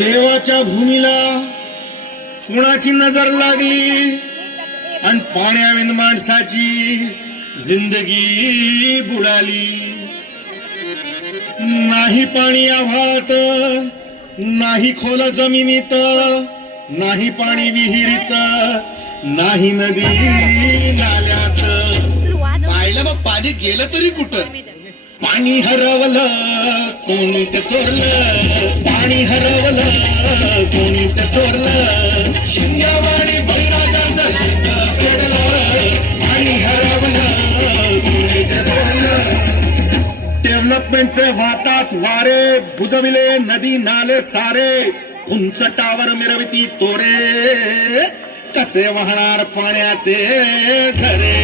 देवाच्या भूमीला कुणाची नजर लागली आणि पाण्याविन माणसाची जिंदगी बुडाली. नाही पाणी आभाळात, नाही खोल जमिनीत, नाही पाणी विहिरीत, नाही नदी नाल्यात. पाहिलं मग पाणी गेलं तरी कुठं? पाणी हरवलं कोणी ते चोरलं, पाणी हरवलं कोणी ते चोरलं. शिंगावाणी बळीराजाचं शेत पेरलं, पाणी हरवलं कोणी ते चोरलं. डेव्हलपमेंटचे वाटात वारे बुजविले नदी नाले सारे, उंच टावर मिरविती तोरे, कसे वाहणार पाण्याचे झरे.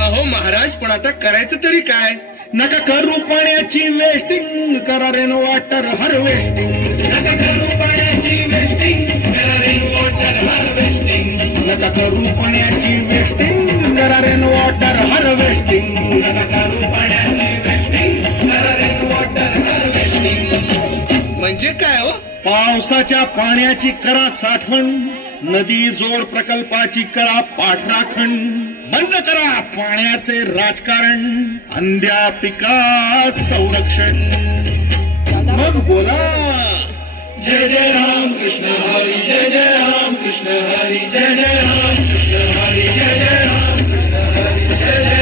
अहो महाराज, पण आता करायचं तरी काय? नका करू पाण्याची वेस्टिंग, करा रेन वॉटर हार्वेस्टिंग. नका करू पाण्याची वेस्टिंग, करा रेन वॉटर हार्वेस्टिंग. नका करू पाण्याची वेस्टिंग, करा रेन वॉटर हार्वेस्टिंग. नका करू पाण्याची वेस्टिंग, करा रेन वॉटर हार्वेस्टिंग. म्हणजे काय हो? पावसाच्या पाण्याची करा साठवण, नदी जोड प्रकल्पाची करा पाठराखण. बंद करा पाण्याचे राजकारण, अंध्या पिका संरक्षण. मग बोला जय जय राम कृष्ण हरी, जय जय राम कृष्ण हरी, जय जय राम कृष्ण हरी, जय जय राम कृष्ण हरी, जय जय